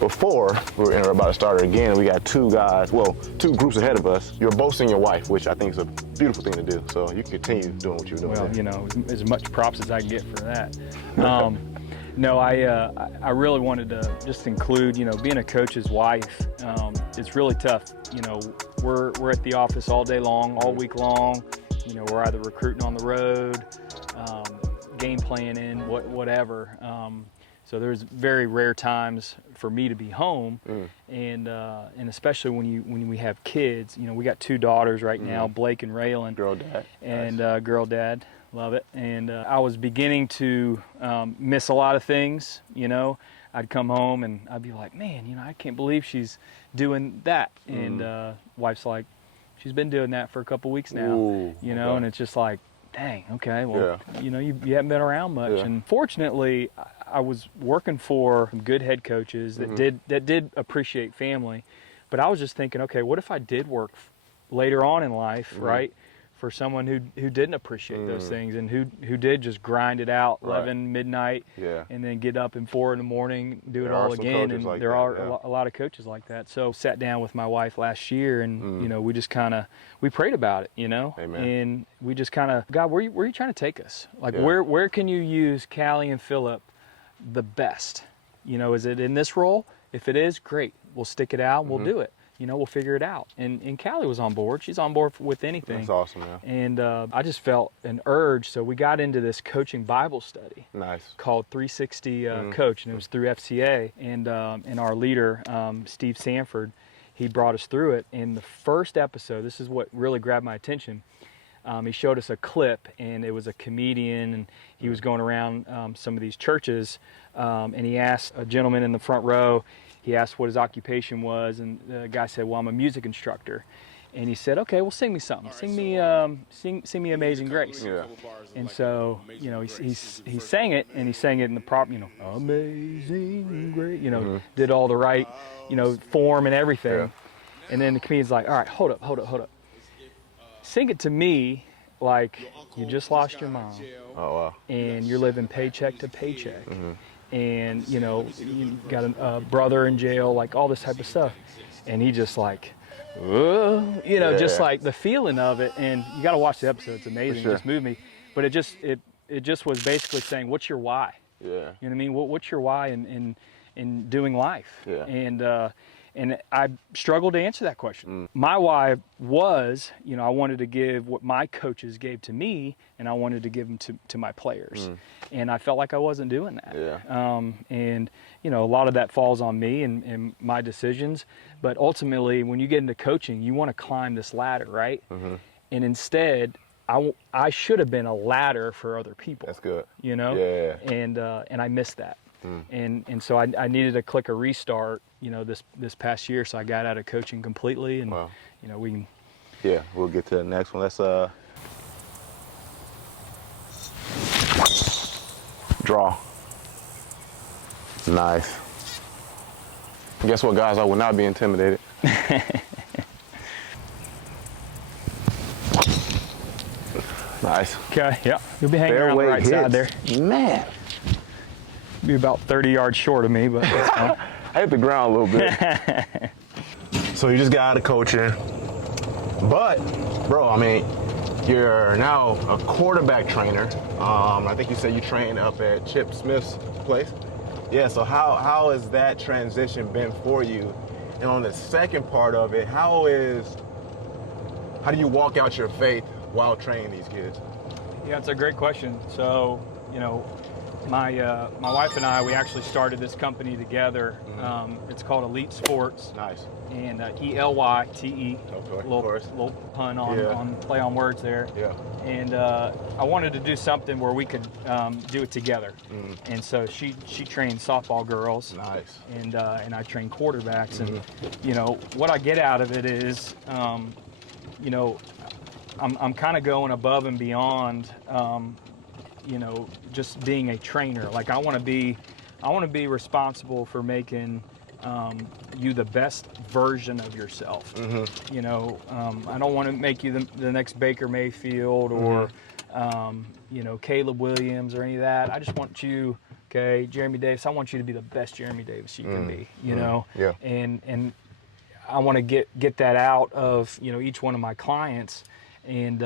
Before we were about to start it again, we got two groups ahead of us. You're boasting your wife, which I think is a beautiful thing to do. So you can continue doing what you're doing. Well, you know, as much props as I can get for that. No, I really wanted to just include, you know, being a coach's wife, it's really tough. You know, we're at the office all day long, all week long. You know, we're either recruiting on the road, game planning, whatever. So there's very rare times for me to be home, and especially when we have kids. You know, we got 2 daughters right now, Blake and Raylan. Girl dad. And girl dad, love it. And I was beginning to miss a lot of things. You know, I'd come home and I'd be like, man, you know, I can't believe she's doing that. And wife's like, she's been doing that for a couple weeks now. Ooh, you know, and it's just like, dang, okay, well, you know, you haven't been around much. And fortunately, I was working for good head coaches that did appreciate family, but I was just thinking, okay, what if I did work later on in life, right, for someone who didn't appreciate those things and who did just grind it out 11 midnight and then get up in 4 in the morning, do it all again. And there are a lot of coaches like that. So sat down with my wife last year and you know, we just we prayed about it, you know. Amen. And we just God, where are you trying to take us? Like where can you use Callie and Phillip the best? You know, is it in this role? If it is, great. We'll stick it out and we'll do it. You know, we'll figure it out. And Callie was on board. She's on board with anything. That's awesome, man. And I just felt an urge. So we got into this coaching Bible study. Nice. Called 360 Coach, and it was through FCA. And our leader, Steve Sanford, he brought us through it. And the first episode, this is what really grabbed my attention. He showed us a clip, and it was a comedian, and he was going around some of these churches, and he asked a gentleman in the front row, he asked what his occupation was, and the guy said, well, I'm a music instructor. And he said, okay, well, sing me something. Sing me Amazing Grace. Yeah. And so, you know, he sang it, and he sang it in the proper, you know, Amazing Grace, you know, did all the right, you know, form and everything. Yeah. And then the comedian's like, all right, hold up. Sing it to me like you just lost your mom. Oh, wow. And you're living paycheck to paycheck. And, you know, you got a brother in jail, like all this type of stuff. And he just like, you know, just like the feeling of it. And you got to watch the episode. It's amazing. It just moved me. But it just was basically saying, what's your why? Yeah. You know what I mean? What's your why in doing life? Yeah. And I struggled to answer that question. My why was, you know, I wanted to give what my coaches gave to me, and I wanted to give them to my players. And I felt like I wasn't doing that. Yeah. And, you know, a lot of that falls on me and my decisions. But ultimately, when you get into coaching, you want to climb this ladder, right? And instead, I should have been a ladder for other people. That's good. You know? Yeah. And I missed that. And so I needed to click a restart, you know, this past year. So I got out of coaching completely, and you know, we can. Yeah, we'll get to the next one. Let's draw. Nice. Guess what, guys? I will not be intimidated. Nice. Okay. Yeah. You'll be hanging around the right side there. Man. Be about 30 yards short of me, but that's fine. I hit the ground a little bit. So you just got out of coaching. But, bro, I mean, you're now a quarterback trainer. I think you said you trained up at Chip Smith's place. Yeah, so how has that transition been for you? And on the second part of it, how do you walk out your faith while training these kids? Yeah, it's a great question. So, you know, My wife and I, we actually started this company together. It's called Elite Sports. Nice. And ELYTE. Okay. Little pun on play on words there. Yeah. And I wanted to do something where we could do it together. And so she trained softball girls. Nice. And I train quarterbacks. And you know what I get out of it is, you know, I'm kind of going above and beyond. You know, just being a trainer. Like I want to be responsible for making you the best version of yourself. You know, I don't want to make you the next Baker Mayfield or you know, Caleb Williams or any of that. I just want you, okay, Jeremy Davis. I want you to be the best Jeremy Davis you can be. You know, and I want to get that out of, you know, each one of my clients. And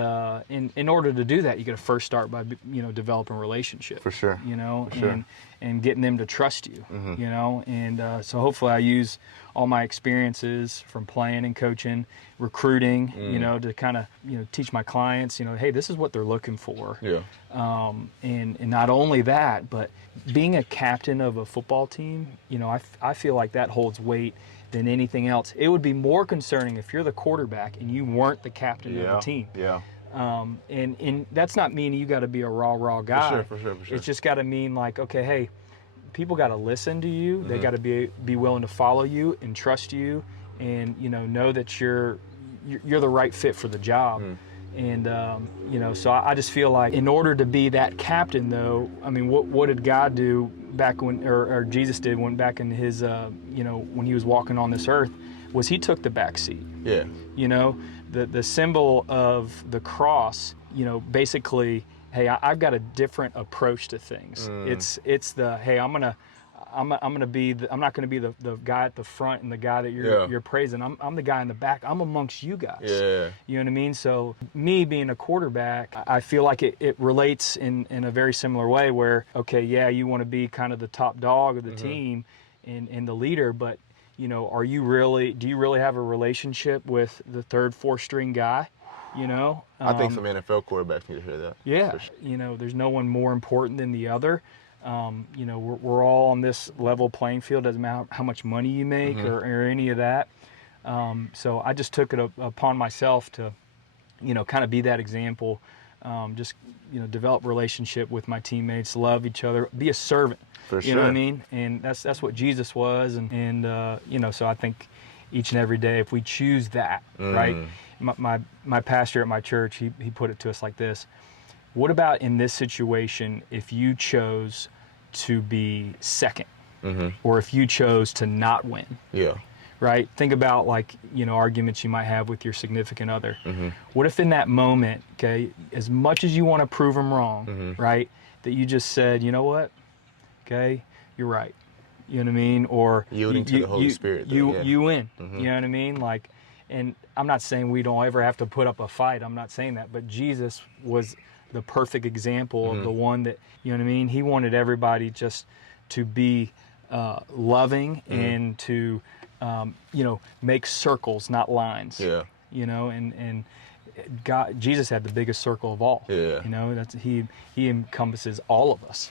in order to do that, you got to first start by, you know, developing a relationship. For sure. You know, For sure. and getting them to trust you. You know, and so hopefully I use all my experiences from playing and coaching, recruiting, you know, to kind of, you know, teach my clients, you know, hey, this is what they're looking for. Yeah. And not only that, but being a captain of a football team, you know, I feel like that holds weight than anything else. It would be more concerning if you're the quarterback and you weren't the captain of the team. Yeah. And that's not meaning you got to be a raw guy. For sure. It's just got to mean like, okay, hey, people got to listen to you. They got to be willing to follow you and trust you, and you know that you're the right fit for the job. And you know, so I just feel like in order to be that captain, though, I mean, what did God do back when, or Jesus did when back in his, you know, when he was walking on this earth, was he took the back seat. Yeah. You know, the symbol of the cross, you know, basically, hey, I've got a different approach to things. It's the, hey, I'm not gonna be the guy at the front and the guy that you're praising. I'm the guy in the back. I'm amongst you guys. Yeah. You know what I mean? So me being a quarterback, I feel like it relates in a very similar way where, okay, yeah, you want to be kind of the top dog of the team and the leader, but you know, do you really have a relationship with the third, fourth string guy? You know? I think some NFL quarterbacks need to hear that. Yeah. You know, there's no one more important than the other. You know, we're all on this level playing field. Doesn't matter how much money you make or any of that. So I just took it upon myself to, you know, kind of be that example. Just, you know, develop relationship with my teammates, love each other, be a servant. For sure. You know what I mean? And that's what Jesus was. And you know, so I think each and every day, if we choose that, right? My pastor at my church, he put it to us like this. What about in this situation if you chose to be second or if you chose to not win? Yeah. Right? Think about, like, you know, arguments you might have with your significant other. What if in that moment, okay, as much as you want to prove them wrong, right, that you just said, you know what, okay, you're right. You know what I mean? Or yielding to the Holy Spirit. You win. You know what I mean? Like, and I'm not saying we don't ever have to put up a fight. I'm not saying that. But Jesus was the perfect example of the one that, you know what I mean? He wanted everybody just to be loving and to, you know, make circles, not lines. Yeah. You know, and God, Jesus had the biggest circle of all. Yeah. You know, that's he encompasses all of us.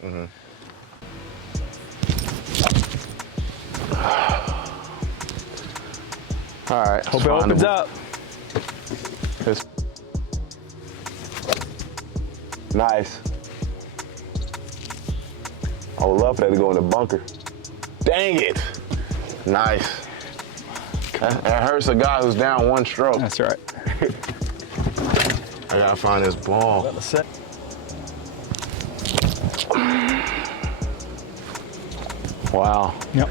All right. Hope it opens up. Nice. I would love for that to go in the bunker. Dang it. Nice. That hurts a guy who's down one stroke. That's right. I gotta find this ball. Wow. Yep.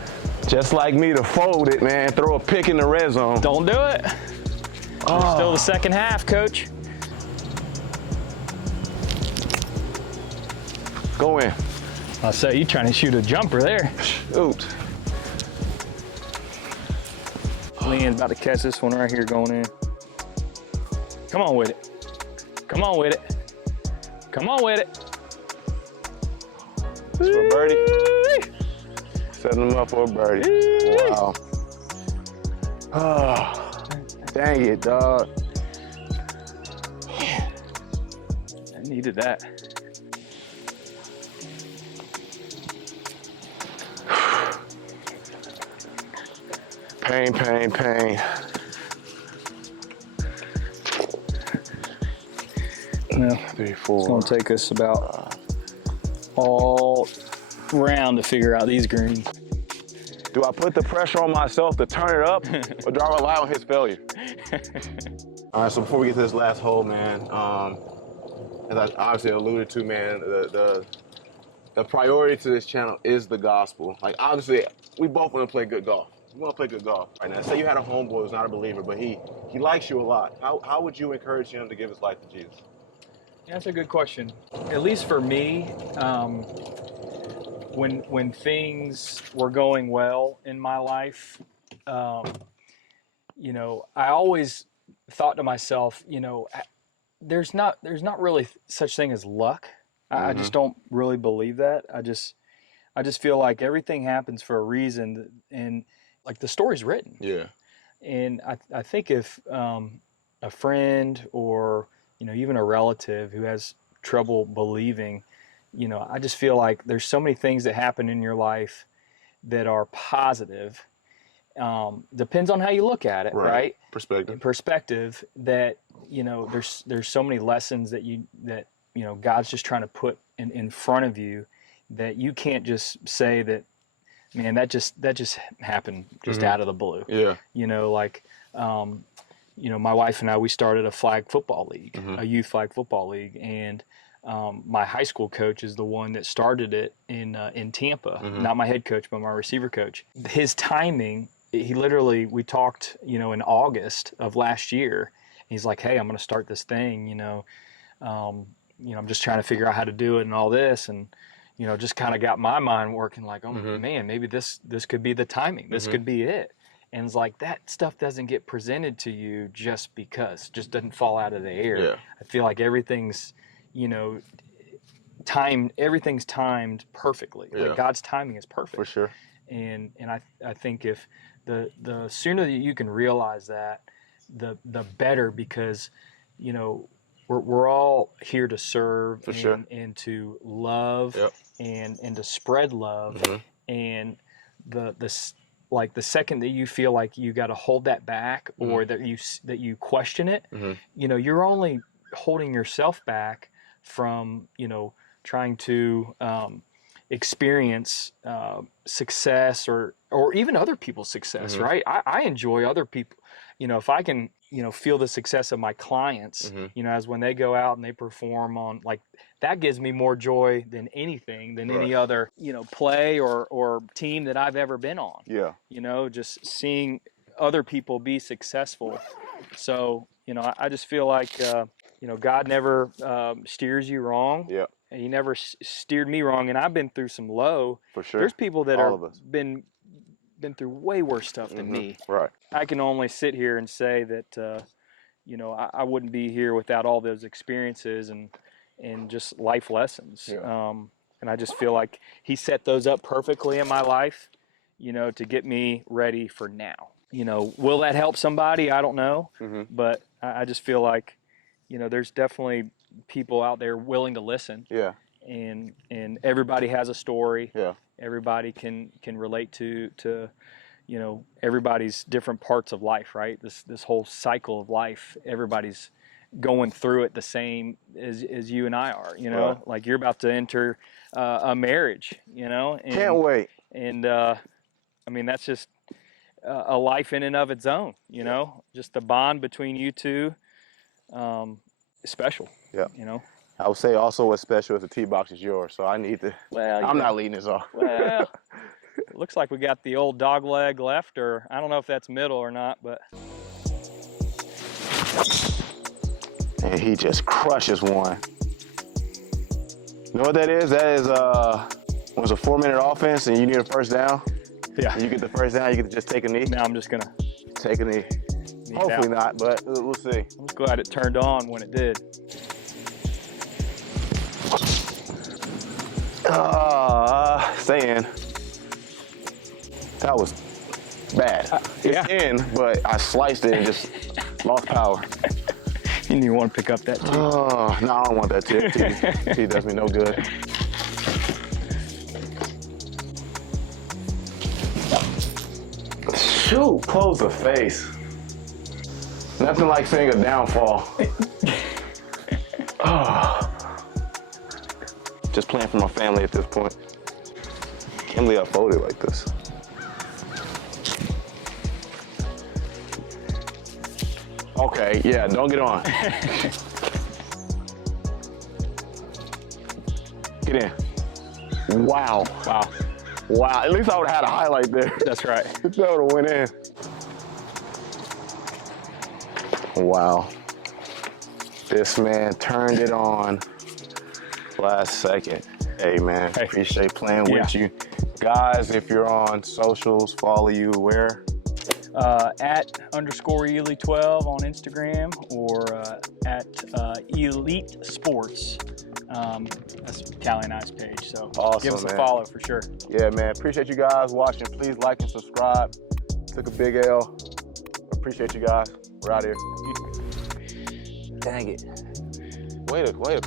Just like me to fold it, man. Throw a pick in the red zone. Don't do it. Still the second half, coach. Go in. I'll say you trying to shoot a jumper there. Shoot. Lean's about to catch this one right here going in. Come on with it. Come on with it. Come on with it. It's for birdie. Setting them up for a birdie. Wow. Oh, dang it, dog. I needed that. Pain, pain, pain. Well, 3, 4. it's going to take us about all round to figure out these greens. Do I put the pressure on myself to turn it up, or do I rely on his failure? All right, so before we get to this last hole, man, as I obviously alluded to, man, the priority to this channel is the gospel. Like, obviously, we both want to play good golf. We want to play good golf right now. Say you had a homeboy who's not a believer, but he likes you a lot. How would you encourage him to give his life to Jesus? Yeah, that's a good question. At least for me, when things were going well in my life, you know, I always thought to myself, you know, there's not really such thing as luck. I just don't really believe that. I just feel like everything happens for a reason, and like the story's written. Yeah. And I think if a friend or, you know, even a relative who has trouble believing, you know, I just feel like there's so many things that happen in your life that are positive. Depends on how you look at it, right? Perspective that, you know, there's so many lessons that you know, God's just trying to put in front of you, that you can't just say that, man, that just happened just out of the blue. Yeah. You know, like, you know, my wife and I, we started a flag football league, a youth flag football league, and my high school coach is the one that started it in Tampa. Not my head coach, but my receiver coach. His timing, we talked, you know, in August of last year. He's like, hey, I'm going to start this thing, you know, I'm just trying to figure out how to do it and all this, and you know, just kind of got my mind working, like, oh man, maybe this could be the timing. This could be it. And it's like, that stuff doesn't get presented to you just because, just doesn't fall out of the air. Yeah. I feel like everything's, you know, everything's timed perfectly. Yeah. Like God's timing is perfect. For sure. And I think if the sooner that you can realize that, the better, because, you know, we're all here to serve and to love and to spread love. And the second that you feel like you got to hold that back, or that you question it, you know, you're only holding yourself back from, you know, trying to experience success or even other people's success, right? I enjoy other people, you know, if I can, you know, feel the success of my clients, you know, as when they go out and they perform on, like, that gives me more joy than anything, than any other, you know, play or team that I've ever been on. Yeah. You know, just seeing other people be successful. So, you know, I just feel like, you know, God never steers you wrong. Yeah. And he never steered me wrong. And I've been through some low. For sure. There's people that All have of us. been through way worse stuff than me. Right. I can only sit here and say that, you know, I wouldn't be here without all those experiences and just life lessons. Yeah. And I just feel like he set those up perfectly in my life, you know, to get me ready for now. You know, will that help somebody? I don't know. But I just feel like, you know, there's definitely people out there willing to listen. Yeah. And everybody has a story. Yeah. Everybody can relate to, you know, everybody's different parts of life, right? This whole cycle of life, everybody's going through it the same as you and I are, you know, like you're about to enter a marriage, you know. And, can't wait. And I mean, that's just a life in and of its own, you know, just the bond between you two is special. Yeah. You know. I would say also what's special is the tee box is yours, so I need to. Well, I'm not leading this off. Well, it looks like we got the old dog leg left, or I don't know if that's middle or not, but. And he just crushes one. You know what that is? That is when it's a 4-minute offense and you need a first down. Yeah. And you get the first down, you get to just take a knee. Now I'm just gonna take a knee. Hopefully not, but we'll see. I'm just glad it turned on when it did. Stay in. That was bad. It's in, but I sliced it and just lost power. You didn't even want to pick up that tee. Oh, no, I don't want that tee. Tee does me no good. Shoot, close the face. Nothing like seeing a downfall. Oh. Just playing for my family at this point. Can't believe I folded like this. Okay, yeah, don't get on. Get in. Wow. Wow. Wow, at least I would have had a highlight there. That's right. That would have went in. Wow. This man turned it on last second. Hey man, appreciate playing with you. Guys, if you're on socials, follow you where? @_Ely12 on Instagram or at Elite Sports. That's Callie and I's page. So awesome, give us a follow for sure. Yeah, man. Appreciate you guys watching. Please like and subscribe. Took a big L. Appreciate you guys. We're out here. Dang it. Way to close it.